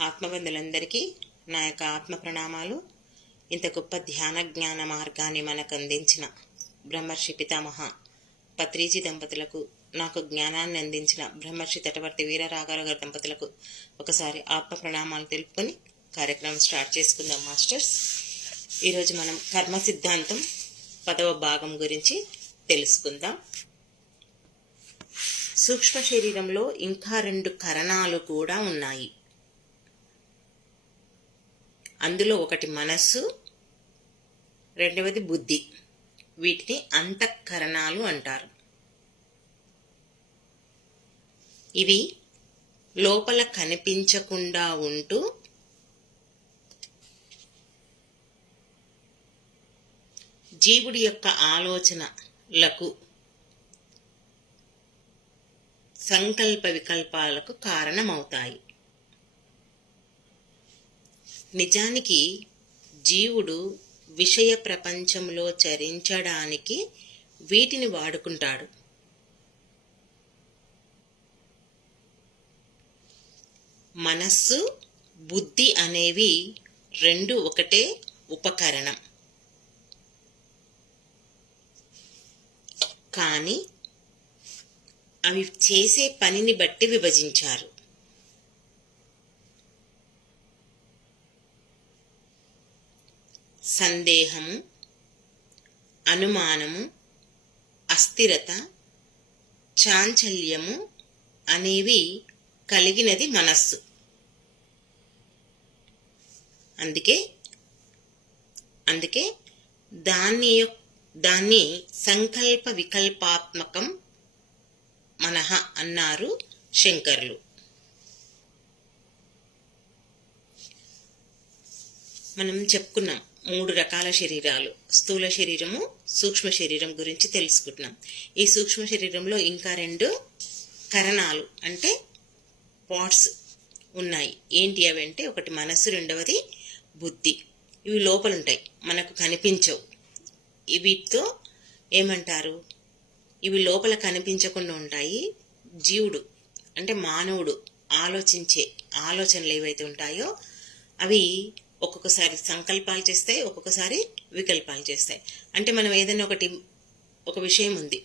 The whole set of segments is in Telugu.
ఆత్మబంధులందరికీ నా యొక్క ఆత్మ ప్రణామాలు. ఇంత గొప్ప ధ్యాన జ్ఞాన మార్గాన్ని మనకు అందించిన బ్రహ్మర్షి పితామహ పత్రిజీ దంపతులకు నాకు జ్ఞానాన్ని అందించిన బ్రహ్మర్షి తటవర్తి వీరరాఘవ గారి దంపతులకు ఒకసారి ఆత్మ ప్రణామాలు తెలుపుకొని కార్యక్రమం స్టార్ట్ చేసుకుందాం మాస్టర్స్. ఈరోజు మనం కర్మ సిద్ధాంతం పదవ భాగం గురించి తెలుసుకుందాం. సూక్ష్మ శరీరంలో ఇంకా రెండు కరణాలు కూడా ఉన్నాయి. అందులో ఒకటి మనస్సు రెండవది బుద్ధి. వీటిని అంతఃకరణాలు అంటారు. ఇవి లోపల కనిపించకుండా ఉంటూ జీవుడి యొక్క ఆలోచనలకు సంకల్ప వికల్పాలకు కారణమవుతాయి. నిజానికి జీవుడు విషయ ప్రపంచంలో చరించడానికి వీటిని వాడుకుంటాడు. మనస్సు బుద్ధి అనేవి రెండు ఒకటే ఉపకరణం. కానీ అవి చేసే పనిని బట్టి విభజించారు. సందేహము అనుమానము అస్థిరత చాంచల్యము అనేవి కలిగినది మనస్సు. అందుకే అందుకే దాన్ని దాన్ని సంకల్ప వికల్పాత్మకం మనహ అన్నారు శంకర్లు. మనం చెప్పుకున్నాం మూడు రకాల శరీరాలు స్థూల శరీరము సూక్ష్మ శరీరం గురించి తెలుసుకుంటున్నాం. ఈ సూక్ష్మ శరీరంలో ఇంకా రెండు కరణాలు అంటే పాట్స్ ఉన్నాయి. ఏంటి అవి అంటే ఒకటి మనస్సు రెండవది బుద్ధి. ఇవి లోపల ఉంటాయి మనకు కనిపించవు. వీటితో ఏమంటారు? ఇవి లోపల కనిపించకుండా ఉంటాయి. జీవుడు అంటే మానవుడు ఆలోచించే ఆలోచనలు ఏవైతే ఉంటాయో అవి ఒక్కొక్కసారి సంకల్పాలు చేస్తాయి ఒక్కొక్కసారి వికల్పాలు చేస్తాయి. అంటే మనం ఏదైనా ఒకటి ఒక విషయం ఉంది.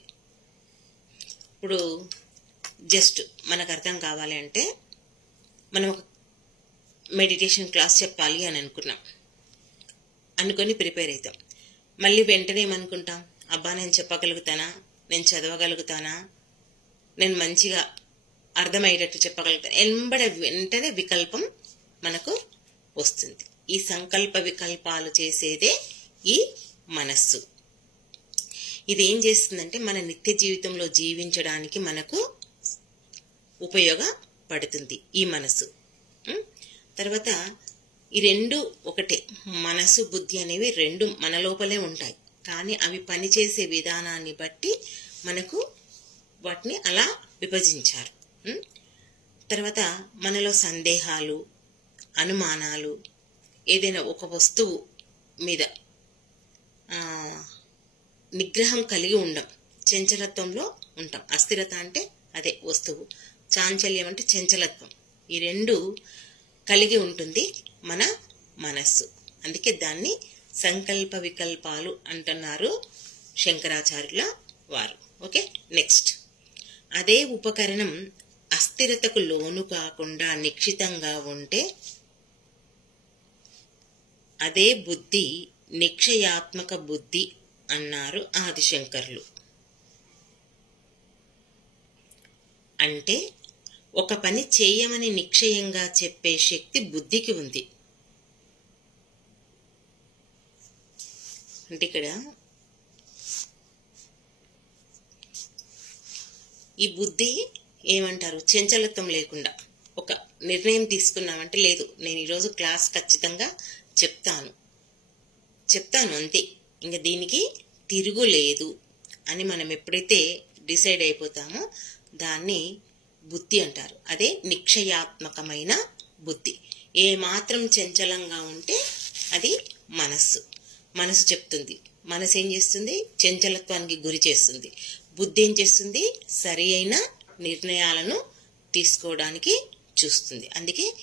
ఇప్పుడు జస్ట్ మనకు అర్థం కావాలి అంటే మనం ఒక మెడిటేషన్ క్లాస్ చెప్పాలి అని అనుకున్నాం. అనుకొని ప్రిపేర్ అవుతాం మళ్ళీ వెంటనే ఏమనుకుంటాం? అబ్బా నేను చెప్పగలుగుతానా? నేను చదవగలుగుతానా? నేను మంచిగా అర్థమయ్యేటట్టు చెప్పగలుగుతాను? వెంబడ వెంటనే వికల్పం మనకు వస్తుంది. ఈ సంకల్ప వికల్పాలు చేసేదే ఈ మనస్సు. ఇదేం చేస్తుందంటే మన నిత్య జీవితంలో జీవించడానికి మనకు ఉపయోగపడుతుంది ఈ మనసు తర్వాత ఈ రెండు ఒకటే మనసు బుద్ధి అనేవి రెండు మన లోపలే ఉంటాయి. కానీ అవి పనిచేసే విధానాన్ని బట్టి మనకు వాటిని అలా విభజించారు. తర్వాత మనలో సందేహాలు అనుమానాలు ఏదైనా ఒక వస్తువు మీద నిగ్రహం కలిగి ఉండం. చంచలత్వంలో ఉంటాం. అస్థిరత అంటే అదే వస్తువు. చాంచల్యం అంటే చంచలత్వం. ఈ రెండు కలిగి ఉంటుంది మన మనస్సు. అందుకే దాన్ని సంకల్ప వికల్పాలు అంటున్నారు శంకరాచార్యుల వారు. ఓకే? నెక్స్ట్. అదే ఉపకరణం అస్థిరతకు లోను కాకుండా నిక్షితంగా ఉంటే అదే బుద్ధి నిక్షయాత్మక బుద్ధి అన్నారు ఆదిశంకర్లు. అంటే ఒక పని చేయమని నిక్షయంగా చెప్పే శక్తి బుద్ధికి ఉంది. అంటే ఇక్కడ ఈ బుద్ధి ఏమంటారు? చంచలత్వం లేకుండా ఒక నిర్ణయం తీసుకున్నామంటే లేదు. నేను ఈరోజు క్లాస్ ఖచ్చితంగా చెప్తాను. చెప్తాను అంతే. ఇంకా దీనికి తిరుగులేదు అని మనం ఎప్పుడైతే డిసైడ్ అయిపోతామో దాన్ని బుద్ధి అంటారు. అదే నిక్షయాత్మకమైన బుద్ధి. ఏ మాత్రం చంచలంగా ఉంటే అది మనస్సు. మనసు చెప్తుంది. మనసు ఏం చేస్తుంది? చంచలత్వానికి గురి చేస్తుంది. బుద్ధి ఏం చేస్తుంది? సరి అయిన నిర్ణయాలను తీసుకోవడానికి చూస్తుంది. అందుకే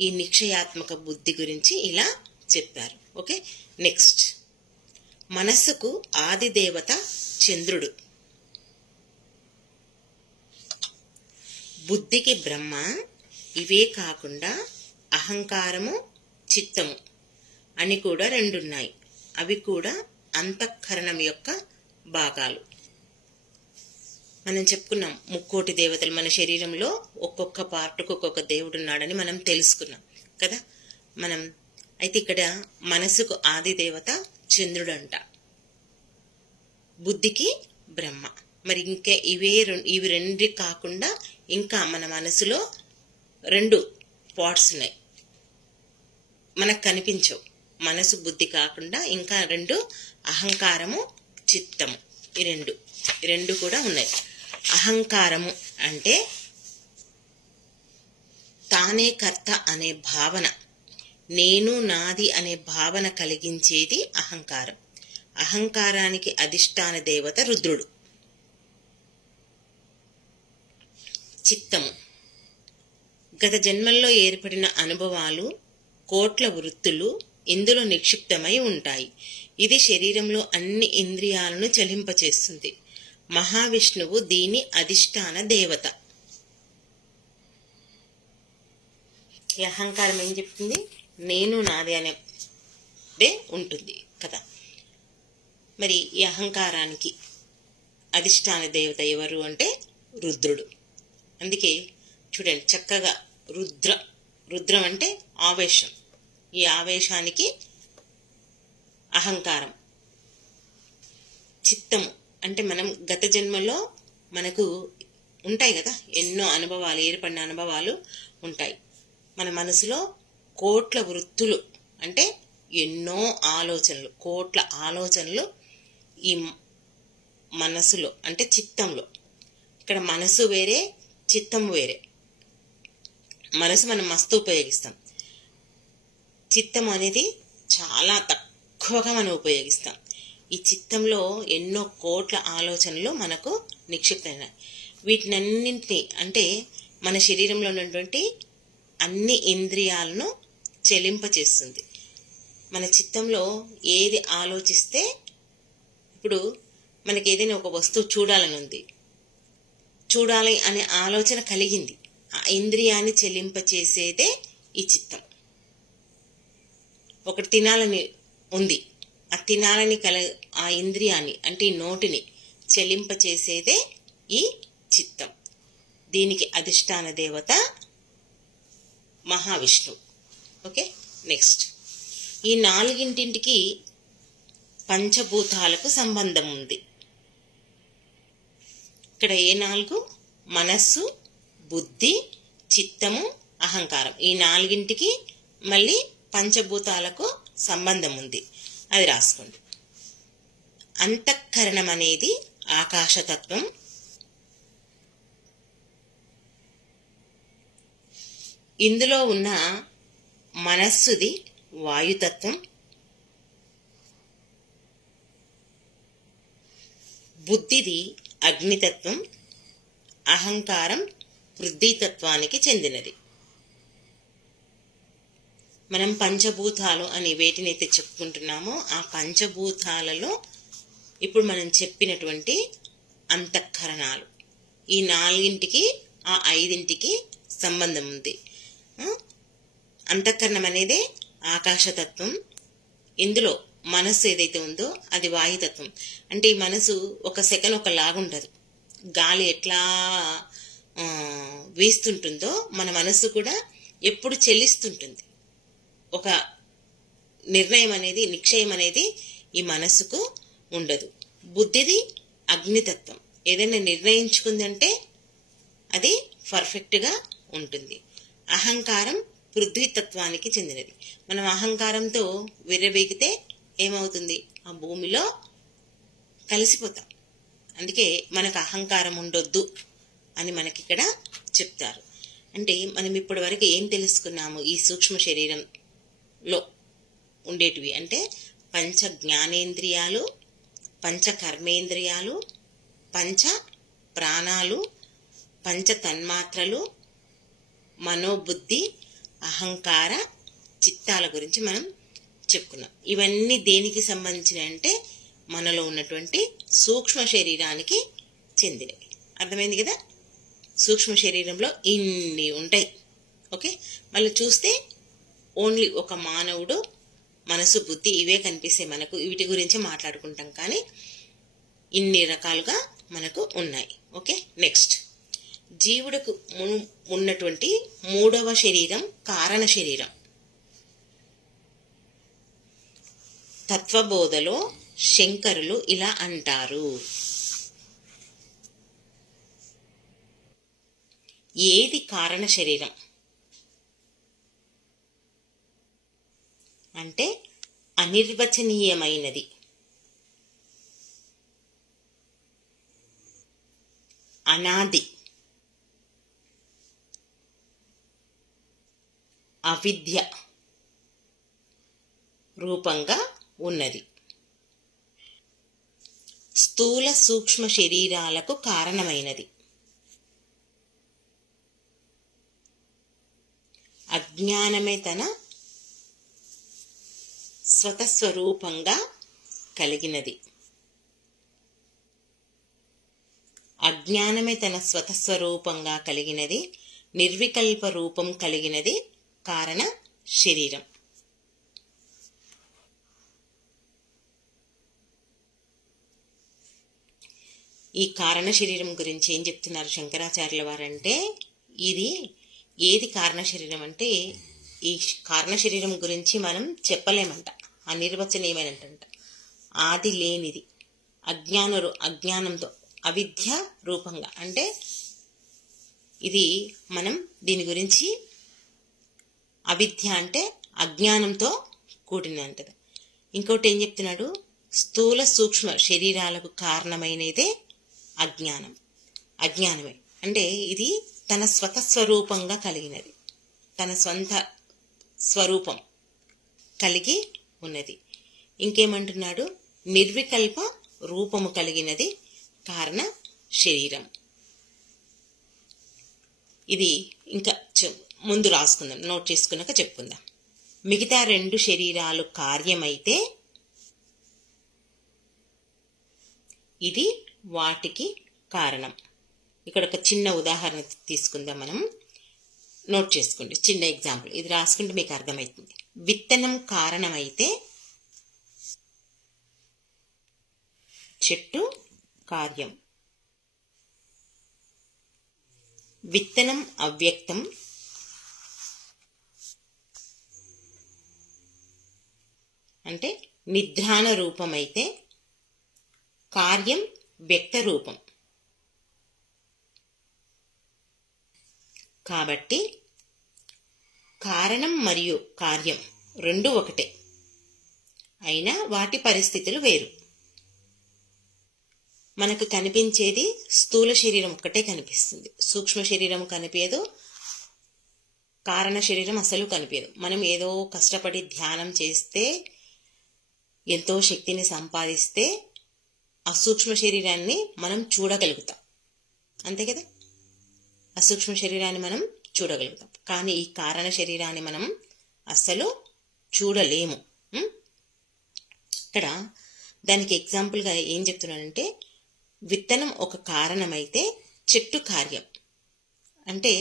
ఈ నిక్షయాత్మక బుద్ధి గురించి ఇలా చెప్పారు. ఓకే? నెక్స్ట్ మనస్సుకు ఆది దేవత చంద్రుడు. బుద్ధికి బ్రహ్మ ఇవే కాకుండా అహంకారము చిత్తము అని కూడా రెండున్నాయి. అవి కూడా అంతఃకరణం యొక్క భాగాలు. మనం చెప్పుకున్నాం ముక్కోటి దేవతలు మన శరీరంలో ఒక్కొక్క పార్ట్కు ఒక్కొక్క దేవుడు ఉన్నాడని మనం తెలుసుకున్నాం కదా? మనం అయితే ఇక్కడ మనసుకు ఆది దేవత చంద్రుడు అంట బుద్ధికి బ్రహ్మ. మరి ఇంకా ఇవే ఇవి రెండు కాకుండా ఇంకా మన మనసులో రెండు పార్ట్స్ ఉన్నాయి. మనకు కనిపించవు. మనసు బుద్ధి కాకుండా ఇంకా రెండు అహంకారము చిత్తము. ఈ రెండు రెండు కూడా ఉన్నాయి. అహంకారము అంటే తానే కర్త అనే భావన నేను నాది అనే భావన కలిగించేది అహంకారం. అహంకారానికి అధిష్టాన దేవత రుద్రుడు. చిత్తము. గత జన్మల్లో ఏర్పడిన అనుభవాలు కోట్ల వృత్తులు ఇందులో నిక్షిప్తమై ఉంటాయి. ఇది శరీరంలో అన్ని ఇంద్రియాలను చలింపచేస్తుంది. మహావిష్ణువు దీని అధిష్టాన దేవత. ఈ అహంకారం ఏం చెప్తుంది? నేను నాది అనేదే ఉంటుంది కదా. మరి ఈ అహంకారానికి అధిష్టాన దేవత ఎవరు అంటే రుద్రుడు. అందుకే చూడండి చక్కగా రుద్ర రుద్రం అంటే ఆవేశం. ఈ ఆవేశానికి అహంకారం. చిత్తము అంటే మనం గత జన్మలో మనకు ఉంటాయి కదా ఎన్నో అనుభవాలు ఏర్పడిన అనుభవాలు ఉంటాయి. మన మనసులో కోట్ల వృత్తులు అంటే ఎన్నో ఆలోచనలు కోట్ల ఆలోచనలు ఈ మనసులో అంటే చిత్తంలో. ఇక్కడ మనసు వేరే చిత్తం వేరే. మనసు మనం మస్తు ఉపయోగిస్తాం. చిత్తం అనేది చాలా తక్కువగా మనం ఉపయోగిస్తాం. ఈ చిత్తంలో ఎన్నో కోట్ల ఆలోచనలు మనకు నిక్షిప్తమైనాయి వీటినన్నింటినీ అంటే మన శరీరంలో ఉన్నటువంటి అన్ని ఇంద్రియాలను చెలింపచేస్తుంది. మన చిత్తంలో ఏది ఆలోచిస్తే ఇప్పుడు మనకి ఏదైనా ఒక వస్తువు చూడాలని ఉంది చూడాలి అనే ఆలోచన కలిగింది. ఆ ఇంద్రియాన్ని చెల్లింపచేసేదే ఈ చిత్తం. ఒకటి తినాలని ఉంది. ఆ తినాలని కల ఆ ఇంద్రియాన్ని అంటే ఈ నోటిని చెలింపచేసేదే ఈ చిత్తం. దీనికి అధిష్టాన దేవత మహావిష్ణు. Okay next. ఈ నాలుగింటింటికి పంచభూతాలకు సంబంధం ఉంది ఇక్కడ ఏ నాలుగు? మనస్సు బుద్ధి చిత్తము అహంకారం. ఈ నాలుగింటికి మళ్ళీ పంచభూతాలకు సంబంధం ఉంది అది రాసుకోండి. అంతఃకరణం అనేది ఆకాశతత్వం. ఇందులో ఉన్న మనస్సుది వాయుతత్వం. బుద్ధిది అగ్నితత్వం. అహంకారం వృద్ధితత్వానికి చెందినది. మనం పంచభూతాలు అని వేటినైతే చెప్పుకుంటున్నామో ఆ పంచభూతాలలో ఇప్పుడు మనం చెప్పినటువంటి అంతఃకరణాలు. ఈ నాలుగింటికి ఆ ఐదింటికి సంబంధం ఉంది. అంతఃకరణం అనేది ఆకాశతత్వం. ఇందులో మనస్సు ఏదైతే ఉందో అది వాయుతత్వం. అంటే ఈ మనసు ఒక సెకండ్ ఒక లాగుంటది. గాలి ఎట్లా వీస్తుంటుందో మన మనస్సు కూడా ఎప్పుడు చెల్లిస్తుంటుంది. ఒక నిర్ణయం అనేది నిక్షయం అనేది ఈ మనసుకు ఉండదు. బుద్ధిది అగ్నితత్వం. ఏదైనా నిర్ణయించుకుందంటే అది పర్ఫెక్ట్గా ఉంటుంది. అహంకారం పృథ్వీతత్వానికి చెందినది. మనం అహంకారంతో విర్రబీగితే ఏమవుతుంది? ఆ భూమిలో కలిసిపోతాం. అందుకే మనకు అహంకారం ఉండొద్దు అని మనకి ఇక్కడ చెప్తారు. అంటే మనం ఇప్పటి వరకు ఏం తెలుసుకున్నాము? ఈ సూక్ష్మ శరీరం లో ఉండేటివి అంటే పంచ జ్ఞానేంద్రియాలు పంచ కర్మేంద్రియాలు పంచ ప్రాణాలు పంచ తన్మాత్రలు మనోబుద్ధి అహంకార చిత్తాల గురించి మనం చెప్పుకున్నాం. ఇవన్నీ దేనికి సంబంధించిన అంటే మనలో ఉన్నటువంటి సూక్ష్మ శరీరానికి చెందినవి. అర్థమైంది కదా? సూక్ష్మ శరీరంలో ఇన్ని ఉంటాయి. ఓకే? మళ్ళీ చూస్తే ఓన్లీ ఒక మానవుడు మనసు బుద్ధి ఇవే కనిపిస్తాయి మనకు. వీటి గురించి మాట్లాడుకుంటాం కానీ ఇన్ని రకాలుగా మనకు ఉన్నాయి. ఓకే? నెక్స్ట్ జీవుడికి ఉన్నటువంటి మూడవ శరీరం కారణ శరీరం. తత్వబోధలో శంకరులు ఇలా అంటారు. ఏది కారణ శరీరం? అంటే అనిర్వచనీయమైనది. అనాది. అవిద్య రూపంగా ఉన్నది. స్థూల సూక్ష్మ శరీరాలకు కారణమైనది. అజ్ఞానమే తన స్వతస్వరూపంగా కలిగినది. అజ్ఞానమే తన స్వతస్వరూపంగా కలిగినది నిర్వికల్ప రూపం కలిగినది కారణ శరీరం. ఈ కారణ శరీరం గురించి ఏం చెప్తున్నారు శంకరాచార్యుల వారంటే ఇది ఏది కారణ శరీరం అంటే ఈ కారణ శరీరం గురించి మనం చెప్పలేమంట. అనిర్వచనీయమైనటంట ఆది లేనిది. అజ్ఞాన రూ- అజ్ఞానంతో అవిద్య రూపంగా. అంటే ఇది మనం దీని గురించి అవిద్య అంటే అజ్ఞానంతో కూడినంటది ఇంకోటి ఏం చెప్తున్నాడు? స్థూల సూక్ష్మ శరీరాలకు కారణమైనదే అజ్ఞానం. అజ్ఞానమే. అంటే ఇది తన స్వతస్వరూపంగా కలిగినది. తన స్వంత స్వరూపం కలిగి ఉన్నది. ఇంకేమంటున్నాడు? నిర్వికల్ప రూపము కలిగినది కారణ శరీరం. ఇది ఇంకా చె- ముందు రాసుకుందాం. నోట్ చేసుకున్నాక చెప్పుకుందాం. మిగతా రెండు శరీరాలు కార్యమైతే ఇది వాటికి కారణం. ఇక్కడ ఒక చిన్న ఉదాహరణ తీసుకుందాం మనం. నోట్ చేసుకోండి. చిన్న ఎగ్జాంపుల్. ఇది రాసుకుంటే మీకు అర్థమవుతుంది. విత్తనం కారణమైతే చెట్టు కార్యం. విత్తనం అవ్యక్తం. అంటే నిద్రాణ రూపమైతే కార్యం వ్యక్త రూపం కాబట్టి కారణం మరియు కార్యం రెండు ఒకటే. అయినా వాటి పరిస్థితులు వేరు. మనకు కనిపించేది స్థూల శరీరం ఒక్కటే కనిపిస్తుంది. సూక్ష్మ శరీరం కనిపించదు కారణ శరీరం అసలు కనిపించదు. మనం ఏదో కష్టపడి ధ్యానం చేస్తే ఎంతో శక్తిని సంపాదిస్తే ఆ సూక్ష్మ శరీరాన్ని మనం చూడగలుగుతాం. అంతే కదా? అసూక్ష్మ శరీరాన్ని మనం చూడగలుగుతాం. కానీ ఈ కారణ శరీరాన్ని మనం అస్సలు చూడలేము. ఇక్కడ దానికి ఎగ్జాంపుల్గా ఏం చెప్తున్నానంటే విత్తనం ఒక కారణమైతే చెట్టు కార్యం. అంటే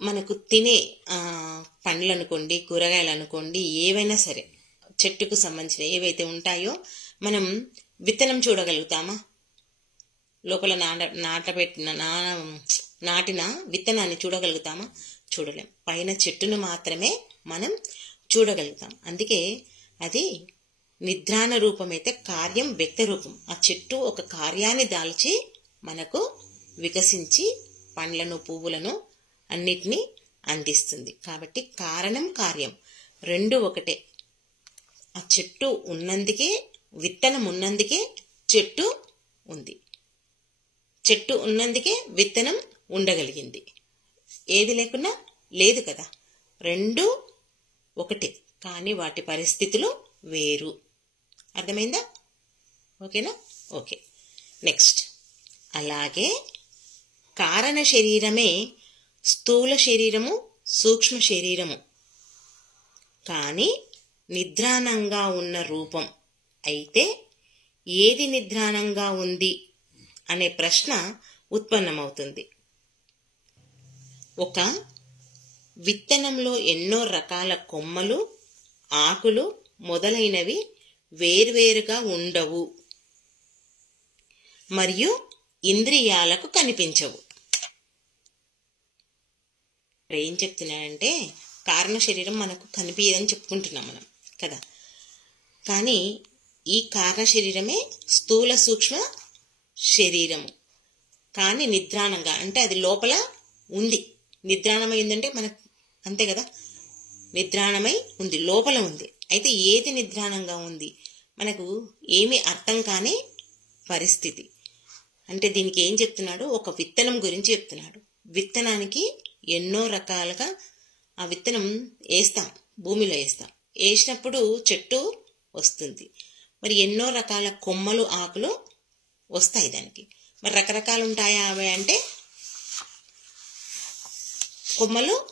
మనకు తినే పండ్లు అనుకోండి కూరగాయలు అనుకోండి ఏవైనా సరే చెట్టుకు సంబంధించిన ఏవైతే ఉంటాయో మనం విత్తనం చూడగలుగుతామా? లోపల నాట నాటబెట్టిన నా నాటిన విత్తనాన్ని చూడగలుగుతామా? చూడలేం. పైన చెట్టును మాత్రమే మనం చూడగలుగుతాం. అందుకే అది నిద్రాన రూపమైతే కార్యం వ్యక్త రూపం. ఆ చెట్టు ఒక కార్యాన్ని దాల్చి మనకు వికసించి పండ్లను పువ్వులను అన్నిటినీ అందిస్తుంది. కాబట్టి కారణం కార్యం. రెండు ఒకటే. ఆ చెట్టు ఉన్నందుకే విత్తనం ఉన్నందుకే చెట్టు ఉంది. చెట్టు ఉన్నందుకే విత్తనం ఉండగలిగింది. ఏది లేకున్నా లేదు కదా. రెండు ఒకటే కానీ వాటి పరిస్థితులు వేరు. అర్థమైందా? ఓకేనా? ఓకే. నెక్స్ట్. అలాగే కారణ శరీరమే స్థూల శరీరము సూక్ష్మ శరీరము. కానీ నిద్రాణంగా ఉన్న రూపం. అయితే ఏది నిద్రాణంగా ఉంది? అనే ప్రశ్న ఉత్పన్నమవుతుంది. ఒక విత్తనంలో ఎన్నో రకాల కొమ్మలు ఆకులు మొదలైనవి వేర్వేరుగా ఉండవు మరియు ఇంద్రియాలకు కనిపించవు. ఏం చెప్తున్నాడంటే కారణ శరీరం మనకు కనిపించదని చెప్పుకుంటున్నాం మనం కదా? కానీ ఈ కారణ శరీరమే స్థూల సూక్ష్మ శరీరము. కానీ నిద్రాణంగా అంటే అది లోపల ఉంది. నిద్రాణమైందంటే మనకు అంతే కదా? నిద్రాణమై ఉంది లోపల ఉంది. అయితే ఏది నిద్రాణంగా ఉంది? మనకు ఏమీ అర్థం కాని పరిస్థితి. అంటే దీనికి ఏం చెప్తున్నాడు? ఒక విత్తనం గురించి చెప్తున్నాడు. విత్తనానికి ఎన్నో రకాలుగా ఆ విత్తనం వేస్తాం భూమిలో వేస్తాం. వేసినప్పుడు చెట్టు వస్తుంది. మరి ఎన్నో రకాల కొమ్మలు ఆకులు వస్తాయి దానికి. మరి రకరకాలు ఉంటాయా అవి అంటే కొమ్మలు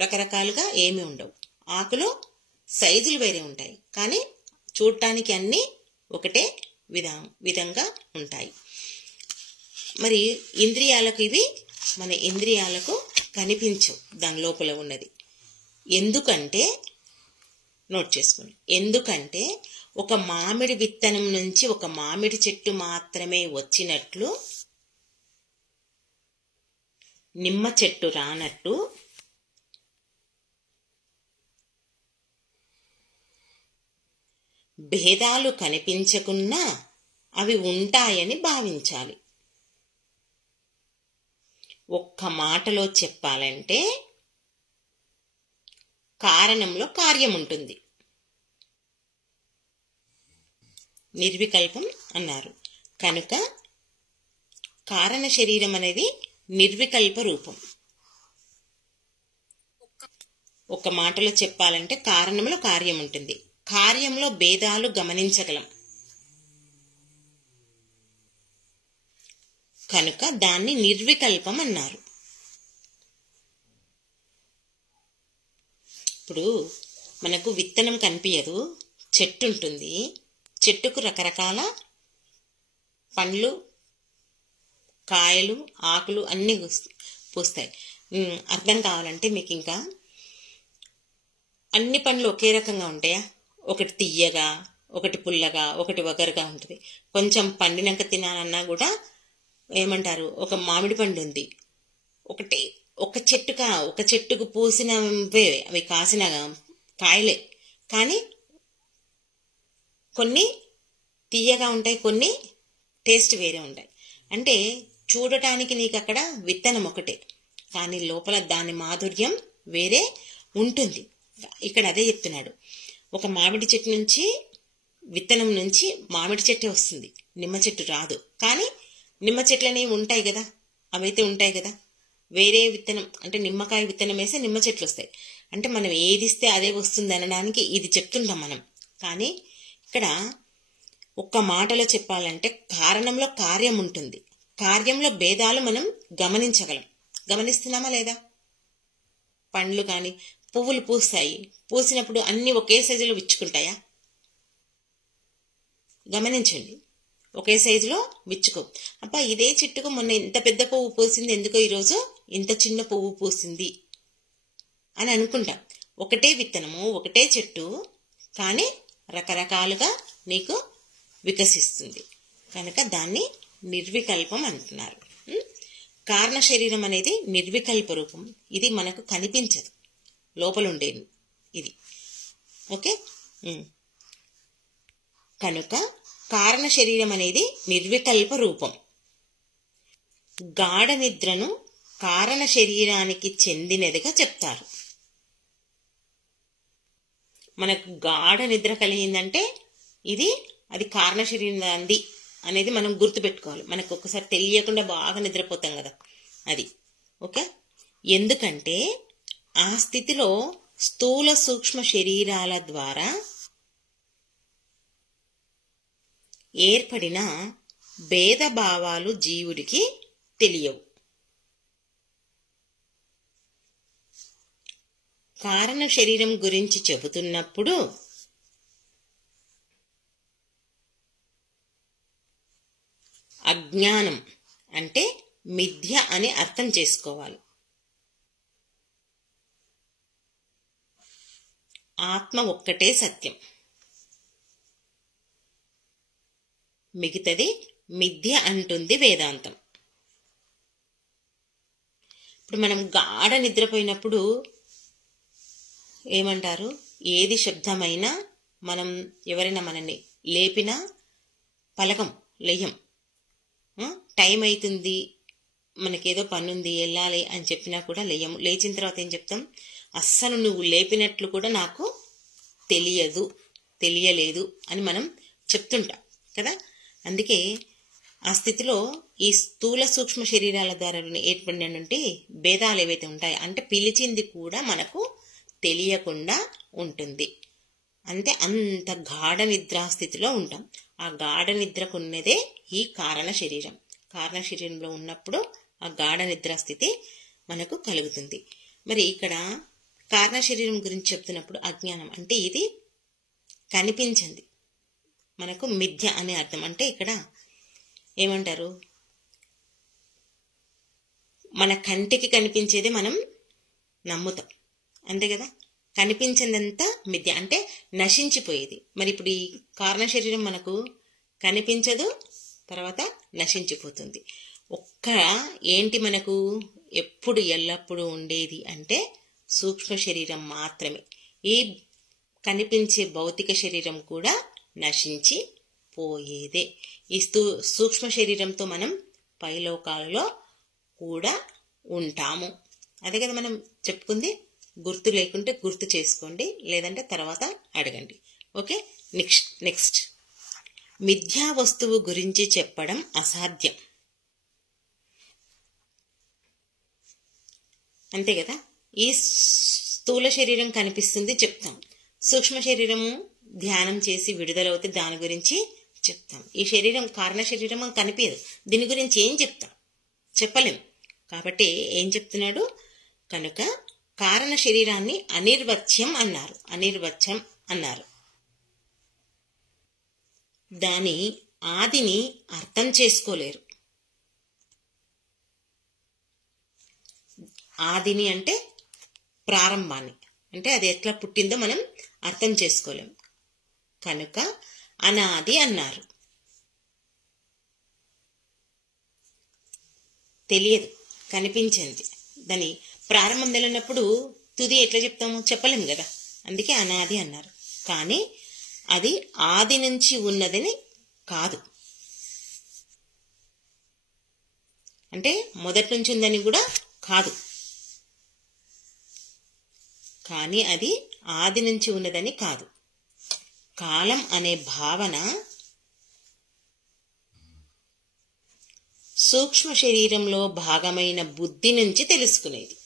రకరకాలుగా ఏమీ ఉండవు. ఆకులు సైజులు వేరే ఉంటాయి. కానీ చూడటానికి అన్నీ ఒకటే విధా విధంగా ఉంటాయి. మరి ఇంద్రియాలకు ఇవి మన ఇంద్రియాలకు కనిపించవు దాని లోపల ఉన్నది. ఎందుకంటే నోట్ చేసుకోండి. ఎందుకంటే ఒక మామిడి విత్తనం నుంచి ఒక మామిడి చెట్టు మాత్రమే వచ్చినట్లు నిమ్మ చెట్టు రానట్టు భేదాలు కనిపించకున్నా అవి ఉంటాయని భావించాలి. ఒక్క మాటలో చెప్పాలంటే కారణంలో కార్యం ఉంటుంది నిర్వికల్పం అన్నారు. కనుక కారణ శరీరం అనేది నిర్వికల్ప రూపం. ఒక మాటలో చెప్పాలంటే కారణంలో కార్యం ఉంటుంది. కార్యంలో భేదాలు గమనించగలం. కనుక దాన్ని నిర్వికల్పం అన్నారు. ఇప్పుడు మనకు విత్తనం కనిపించదు చెట్టు ఉంటుంది. చెట్టుకు రకరకాల పండ్లు కాయలు ఆకులు అన్నీ పూస్తాయి. అర్థం కావాలంటే మీకు ఇంకా అన్ని పండ్లు ఒకే రకంగా ఉంటాయా? ఒకటి తీయగా ఒకటి పుల్లగా ఒకటి వగరుగా ఉంటుంది. కొంచెం పండినాక తినాలన్నా కూడా ఏమంటారు? ఒక మామిడి పండు ఉంది. ఒకటి ఒక చెట్టుగా ఒక చెట్టుకు పూసినవే అవి కాసిన కాయలే. కానీ కొన్ని తీయగా ఉంటాయి కొన్ని టేస్ట్ వేరే ఉంటాయి. అంటే చూడటానికి నీకు అక్కడ విత్తనం ఒకటే కానీ లోపల దాని మాధుర్యం వేరే ఉంటుంది. ఇక్కడ అదే చెప్తున్నాడు. ఒక మామిడి చెట్టు నుంచి విత్తనం నుంచి మామిడి చెట్టే వస్తుంది. నిమ్మ చెట్టు రాదు. కానీ నిమ్మ చెట్లు అనేవి ఉంటాయి కదా అవైతే ఉంటాయి కదా. వేరే విత్తనం అంటే నిమ్మకాయ విత్తనం వేస్తే నిమ్మ చెట్లు వస్తాయి. అంటే మనం ఏది ఇస్తే అదే వస్తుంది అనడానికి ఇది చెప్తుంటాం మనం. కానీ ఇక్కడ ఒక్క మాటలో చెప్పాలంటే కారణంలో కార్యం ఉంటుంది. కార్యంలో భేదాలు మనం గమనించగలం. గమనిస్తున్నామా లేదా? పండ్లు కానీ పువ్వులు పూస్తాయి. పూసినప్పుడు అన్నీ ఒకే సైజులో విచ్చుకుంటాయా? గమనించండి. ఒకే సైజులో విచ్చుకో. అబ్బా ఇదే చెట్టుకు మొన్న ఇంత పెద్ద పువ్వు పూసింది ఎందుకో ఈరోజు ఇంత చిన్న పువ్వు పూసింది? అని అనుకుంటాం. ఒకటే విత్తనము ఒకటే చెట్టు కానీ రకరకాలుగా నీకు వికసిస్తుంది. కనుక దాన్ని నిర్వికల్పం అంటున్నారు. కారణ శరీరం అనేది నిర్వికల్ప రూపం. ఇది మనకు కనిపించదు. లోపల ఉండేది ఇది. ఓకే? కనుక కారణ శరీరం అనేది నిర్వికల్ప రూపం. గాఢ నిద్రను కారణ శరీరానికి చెందినదిగా చెప్తారు. మనకు గాఢ నిద్ర కలిగిందంటే ఇది అది కారణ శరీరం అనేది మనం గుర్తుపెట్టుకోవాలి. మనకు ఒకసారి తెలియకుండా బాగా నిద్రపోతాం కదా అది. ఓకే? ఎందుకంటే ఆ స్థితిలో స్థూల సూక్ష్మ శరీరాల ద్వారా ఏర్పడిన భేదభావాలు జీవుడికి తెలియవు. కారణ శరీరం గురించి చెబుతున్నప్పుడు అజ్ఞానం అంటే మిథ్య అని అర్థం చేసుకోవాలి. ఆత్మ ఒక్కటే సత్యం. మిగతది మిథ్య అంటుంది వేదాంతం. ఇప్పుడు మనం గాఢ నిద్రపోయినప్పుడు ఏమంటారు? ఏది శబ్దమైనా మనం ఎవరైనా మనల్ని లేపినా పలకం లేయం టైం అవుతుంది మనకేదో పనుంది వెళ్ళాలి అని చెప్పినా కూడా లేయము లేచిన తర్వాత ఏం చెప్తాం? అస్సలు నువ్వు లేపినట్లు కూడా నాకు తెలియదు తెలియలేదు అని మనం చెప్తుంటాం కదా? అందుకే ఆ స్థితిలో ఈ స్థూల సూక్ష్మ శరీరాల ద్వారా ఏర్పడినటువంటి భేదాలు ఏవైతే ఉంటాయో అంటే పిలిచింది కూడా మనకు తెలియకుండా ఉంటుంది. అంటే అంత గాఢ నిద్రా స్థితిలో ఉంటాం. ఆ గాఢ నిద్రకున్నదే ఈ కారణ శరీరం. కారణ శరీరంలో ఉన్నప్పుడు ఆ గాఢ నిద్రా స్థితి మనకు కలుగుతుంది. మరి ఇక్కడ కారణ శరీరం గురించి చెప్తున్నప్పుడు అజ్ఞానం అంటే ఇది కనిపించింది. మనకు మిథ్య అనే అర్థం. అంటే ఇక్కడ ఏమంటారు? మన కంటికి కనిపించేది మనం నమ్ముతాం. అంతే కదా? కనిపించిందంతా మిథ్య అంటే నశించిపోయేది. మరి ఇప్పుడు ఈ కారణ శరీరం మనకు కనిపించదు తర్వాత నశించిపోతుంది. ఒక్క ఏంటి మనకు ఎప్పుడు ఎల్లప్పుడూ ఉండేది అంటే సూక్ష్మ శరీరం మాత్రమే. ఈ కనిపించే భౌతిక శరీరం కూడా నశించి పోయేదే ఈ స్థూ సూక్ష్మ శరీరంతో మనం పైలోకాలలో కూడా ఉంటాము. అదే కదా మనం చెప్పుకుంది? గుర్తు లేకుంటే గుర్తు చేసుకోండి లేదంటే తర్వాత అడగండి. ఓకే? Next next. మిథ్యా వస్తువు గురించి చెప్పడం అసాధ్యం. అంతే కదా? ఈ స్థూల శరీరం కనిపిస్తుంది చెప్తాం. సూక్ష్మ శరీరము ధ్యానం చేసి విడుదలవుతే దాని గురించి చెప్తాం. ఈ శరీరం కారణ శరీరం కనిపించదు. దీని గురించి ఏం చెప్తాం? చెప్పలేం. కాబట్టి ఏం చెప్తున్నాడు? కనుక కారణ శరీరాన్ని అనిర్వచ్యం అన్నారు. అనిర్వచ్యం అన్నారు. దాని ఆదిని అర్థం చేసుకోలేరు. ఆదిని అంటే ప్రారంభాన్ని. అంటే అది ఎట్లా పుట్టిందో మనం అర్థం చేసుకోలేం. కనుక అనాది అన్నారు. తెలియదు. కనిపించింది. దాని ప్రారంభం తెలియనప్పుడు తుది ఎట్లా చెప్తాము? చెప్పలేము కదా. అందుకే అనాది అన్నారు. కానీ అది ఆది నుంచి ఉన్నదని కాదు. అంటే మొదటి నుంచి ఉందని కూడా కాదు. కానీ అది ఆది నుంచి ఉన్నదని కాదు. కాలం అనే భావన సూక్ష్మ శరీరంలో భాగమైన బుద్ధి నుంచి తెలుసుకునేది.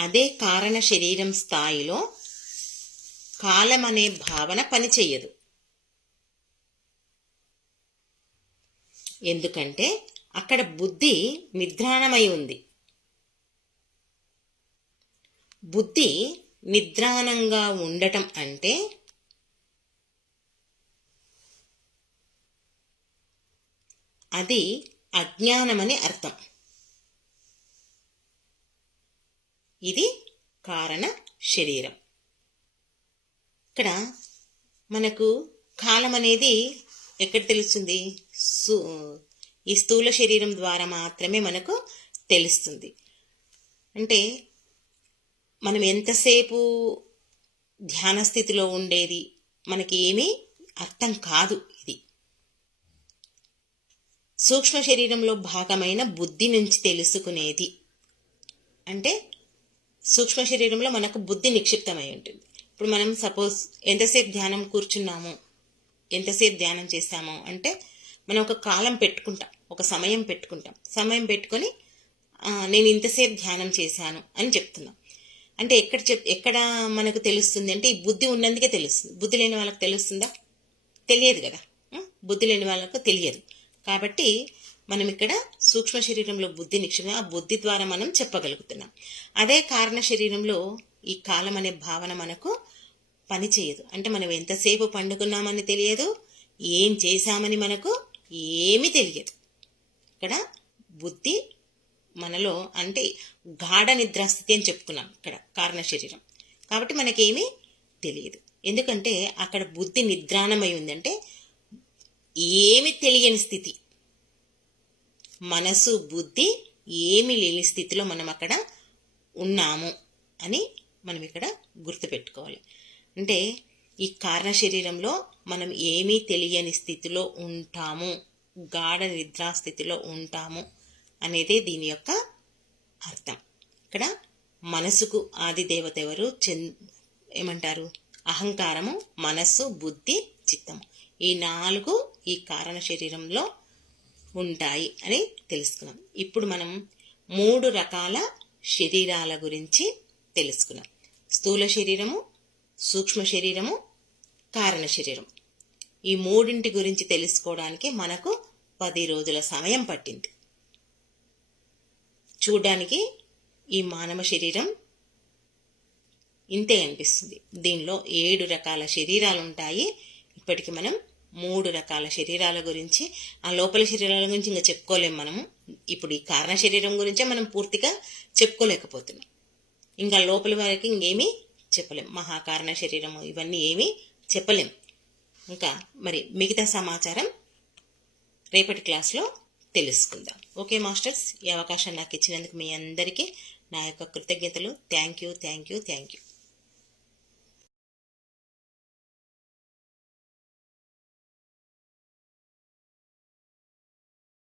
అదే కారణ శరీరం స్థాయిలో కాలం అనే భావన పనిచేయదు. ఎందుకంటే అక్కడ బుద్ధి నిద్రాణమై ఉంది. బుద్ధి నిద్రాణంగా ఉండటం అంటే అది అజ్ఞానమని అర్థం. ఇది కారణ శరీరం. ఇక్కడ మనకు కాలం అనేది ఎక్కడ తెలుస్తుంది? సు- ఈ స్థూల శరీరం ద్వారా మాత్రమే మనకు తెలుస్తుంది. అంటే మనం ఎంతసేపు ధ్యాన స్థితిలో ఉండేది మనకి ఏమీ అర్థం కాదు ఇది. సూక్ష్మ శరీరంలో భాగమైన బుద్ధి నుంచి తెలుసుకునేది. అంటే సూక్ష్మ శరీరంలో మనకు బుద్ధి నిక్షిప్తమై ఉంటుంది. ఇప్పుడు మనం సపోజ్ ఎంతసేపు ధ్యానం కూర్చున్నాము ఎంతసేపు ధ్యానం చేస్తాము అంటే మనం ఒక కాలం పెట్టుకుంటాం ఒక సమయం పెట్టుకుంటాం. సమయం పెట్టుకొని నేను ఇంతసేపు ధ్యానం చేశాను అని చెప్తున్నాం. అంటే ఎక్కడ చెప్ ఎక్కడ మనకు తెలుస్తుంది అంటే ఈ బుద్ధి ఉన్నందుకే తెలుస్తుంది. బుద్ధి లేని వాళ్ళకి తెలుస్తుందా? తెలియదు కదా. బుద్ధి లేని వాళ్ళకు తెలియదు. కాబట్టి మనం ఇక్కడ సూక్ష్మ శరీరంలో బుద్ధి నిక్షిప్తం. ఆ బుద్ధి ద్వారా మనం చెప్పగలుగుతున్నాం. అదే కారణ శరీరంలో ఈ కాలం అనే భావన మనకు పనిచేయదు అంటే మనం ఎంతసేపు పండుకున్నామని తెలియదు ఏం చేశామని మనకు ఏమీ తెలియదు. ఇక్కడ బుద్ధి మనలో అంటే గాఢ నిద్రాస్థితి అని చెప్పుకున్నాం ఇక్కడ కారణ శరీరం. కాబట్టి మనకేమీ తెలియదు. ఎందుకంటే అక్కడ బుద్ధి నిద్రాణమై ఉందంటే ఏమి తెలియని స్థితి. మనసు బుద్ధి ఏమి లేని స్థితిలో మనం అక్కడ ఉన్నాము అని మనం ఇక్కడ గుర్తుపెట్టుకోవాలి. అంటే ఈ కారణ శరీరంలో మనం ఏమీ తెలియని స్థితిలో ఉంటాము గాఢ నిద్రా స్థితిలో ఉంటాము అనేది దీని యొక్క అర్థం. ఇక్కడ మనసుకు ఆది దేవత ఎవరు? చెన్ ఏమంటారు? అహంకారము మనస్సు బుద్ధి చిత్తము. ఈ నాలుగు ఈ కారణ శరీరంలో ఉంటాయి అని తెలుసుకున్నాం. ఇప్పుడు మనం మూడు రకాల శరీరాల గురించి తెలుసుకున్నాం. స్థూల శరీరము సూక్ష్మ శరీరము కారణ శరీరం. ఈ మూడింటి గురించి తెలుసుకోవడానికి మనకు పది రోజుల సమయం పట్టింది. చూడడానికి ఈ మానవ శరీరం ఇంతే అనిపిస్తుంది. దీనిలో ఏడు రకాల శరీరాలు ఉంటాయి. ఇప్పటికి మనం మూడు రకాల శరీరాల గురించి ఆ లోపల శరీరాల గురించి ఇంకా చెప్పుకోలేం మనము. ఇప్పుడు ఈ కారణ శరీరం గురించే మనం పూర్తిగా చెప్పుకోలేకపోతున్నాం. ఇంకా లోపలి వారికి ఇంకేమీ చెప్పలేం. మహాకారణ శరీరము ఇవన్నీ ఏమీ చెప్పలేం. ఇంకా మరి మిగతా సమాచారం రేపటి క్లాస్లో తెలుసుకుందాం. ఓకే మాస్టర్స్ ఈ అవకాశం నాకు ఇచ్చినందుకు మీ అందరికీ నా యొక్క కృతజ్ఞతలు. Thank you thank you thank you.